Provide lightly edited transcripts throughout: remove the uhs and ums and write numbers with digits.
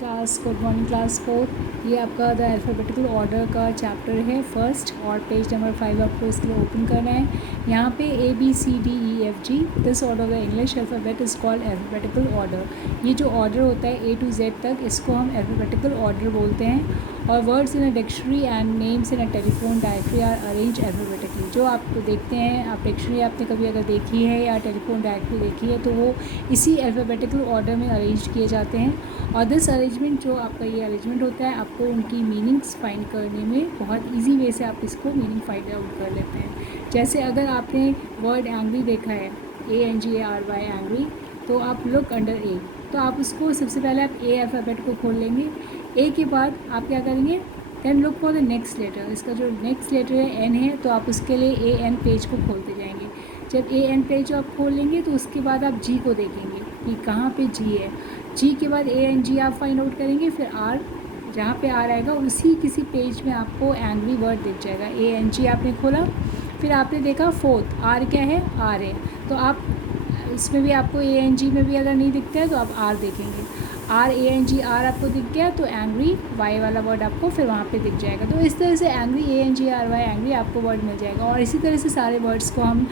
Class, good morning class 4। ये आपका the alphabetical order का चैप्टर है फर्स्ट, और पेज नंबर 5 आपको इसके लिए ओपन करना है। यहाँ पे ABCDEFG, this order the English alphabet is called alphabetical order. ये जो ऑर्डर होता है A to Z तक, इसको हम अल्फ़ाबेटिकल ऑर्डर बोलते हैं। और words in a dictionary and names in a telephone directory are arrange alphabetically. जो आप देखते हैं, आप डिक्शनरी आपने कभी अगर देखी है या टेलीफोन डायरेक्टरी देखी है, तो वो इसी अल्फ़ाबेटिकल ऑर्डर में अरेंज किए जाते हैं। और दिस अरेंजमेंट, जो आपका ये अरेंजमेंट होता है, आपको उनकी मीनिंग्स फाइंड करने में बहुत ईजी वे से आप इसको मीनिंग फाइंड आउट कर लेते हैं। जैसे अगर आपने वर्ड एंग्री देखा है, ANGRY एंग्री, तो आप लुक अंडर A, तो आप उसको सबसे पहले आप A अल्फ़ाबेट को खोल लेंगे। A के बाद आप क्या करेंगे, then look for the next letter. इसका जो नेक्स्ट लेटर है N है, तो आप उसके लिए AN पेज को खोलते जाएंगे। जब AN पेज आप खोल लेंगे, तो उसके बाद आप G को देखेंगे कि कहाँ पे G है। G के बाद ANG आप फाइंड आउट करेंगे, फिर R, जहाँ पे R आएगा उसी किसी पेज में आपको एंग्री वर्ड दिख जाएगा। ANG आपने खोला, फिर आपने देखा फोर्थ R क्या है, R है, तो आप इसमें भी आपको ANG में भी अगर नहीं दिखता है तो आप R देखेंगे। RANGR आपको दिख गया, तो एंग्री वाई वाला वर्ड आपको फिर वहाँ पे दिख जाएगा। तो इस तरह से एंग्री ANGRY एंग्री आपको वर्ड मिल जाएगा। और इसी तरह से सारे वर्ड्स को हम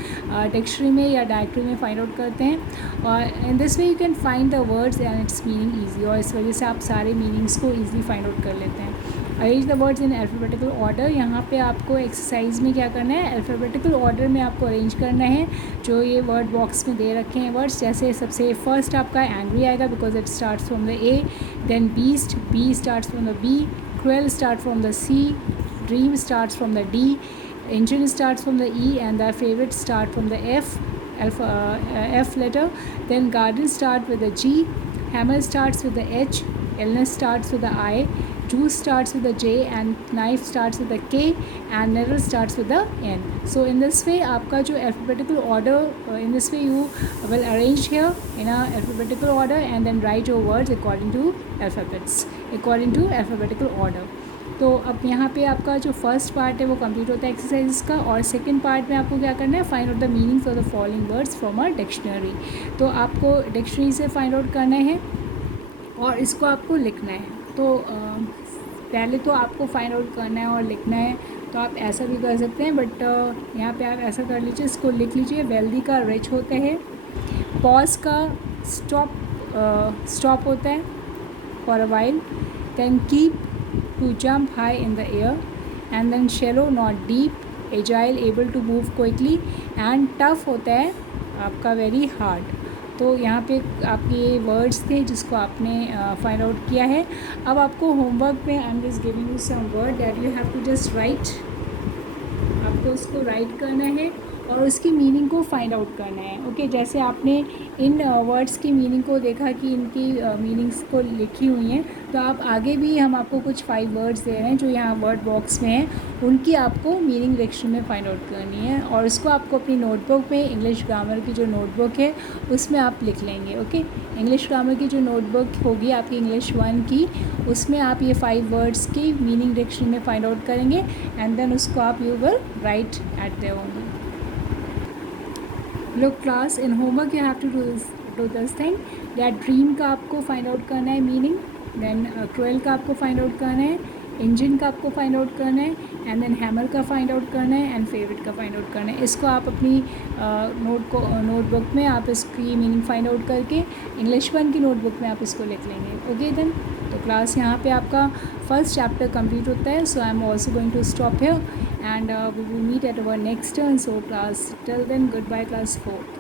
डिक्शनरी में या डायरेक्टरी में फाइंड आउट करते हैं। और in this way you can find the words and it's meaning easy, और इस वजह से आप सारे मीनिंग्स को ईजिली फाइंड आउट कर लेते हैं। Arrange the words in alphabetical order. यहाँ पे आपको एक्सरसाइज में क्या करना है, अल्फ़ाबेटिकल ऑर्डर में आपको अरेंज करना है। जो ये वर्ड बॉक्स में दे रखे हैं वर्ड्स, जैसे सबसे फर्स्ट आपका एंग्री आएगा because it starts from the A, then beast, B starts from the B, quell start from the C, dream starts from the D, engine starts from the E, and the favorite start from the F letter. Then garden start with the G, hammer starts with the H, illness starts with the I, juice starts with the J, and knife starts with the K, and needle starts with the N. So in this way आपका जो alphabetical order, in this way you will arrange here in a alphabetical order and then write your words according to alphabetical order. तो अब यहाँ पे आपका जो first part है वो कंप्लीट होता है एक्सरसाइज का, और सेकंड पार्ट में आपको क्या करना है, find out the meanings of the following words from a dictionary. तो आपको डिक्शनरी से फाइंड आउट करना है और इसको आपको लिखना है। तो पहले तो आपको फाइंड आउट करना है और लिखना है, तो आप ऐसा भी कर सकते हैं, बट यहाँ पे आप ऐसा कर लीजिए, इसको लिख लीजिए। वेल्दी का रिच होता है, पॉज का स्टॉप होता है for a while, then keep to jump high in the air, and then shallow not deep, agile able to move quickly, and tough होता है आपका very hard। तो यहाँ पे आपके ये वर्ड्स थे जिसको आपने फाइंड आउट किया है। अब आपको होमवर्क में I am just giving you some word that you have to just write. आपको उसको राइट करना है और उसकी मीनिंग को फाइंड आउट करना है। ओके, जैसे आपने इन वर्ड्स की मीनिंग को देखा कि इनकी मीनिंग्स को लिखी हुई हैं, तो आप आगे भी हम आपको कुछ 5 वर्ड्स दे रहे हैं जो यहाँ वर्ड बॉक्स में हैं, उनकी आपको मीनिंग डिक्शनरी में फाइंड आउट करनी है, और उसको आपको अपनी नोटबुक में, इंग्लिश ग्रामर की जो नोटबुक है उसमें आप लिख लेंगे। ओके, इंग्लिश ग्रामर की जो नोटबुक होगी आपकी इंग्लिश 1 की, उसमें आप ये 5 वर्ड्स की मीनिंग डिक्शनरी में फाइंड आउट करेंगे, एंड देन उसको आप you will write at there only. Look class, in homework you have to do this thing, that dream का आपको फाइंड आउट करना है मीनिंग, देन क्वेल का आपको फाइंड आउट करना है, इंजन का आपको फाइंड आउट करना है, एंड देन हैमर का फाइंड आउट करना है, एंड फेवरेट का फाइंड आउट करना है। इसको आप अपनी नोटबुक में आप इसकी मीनिंग फाइंड आउट करके इंग्लिश 1 की नोटबुक में आप इसको लिख लेंगे। ओके देन, तो क्लास यहाँ पे आपका फर्स्ट चैप्टर कंप्लीट होता है। So I am also going to stop here, and we will meet at our next turn. So class, till then, goodbye class 4.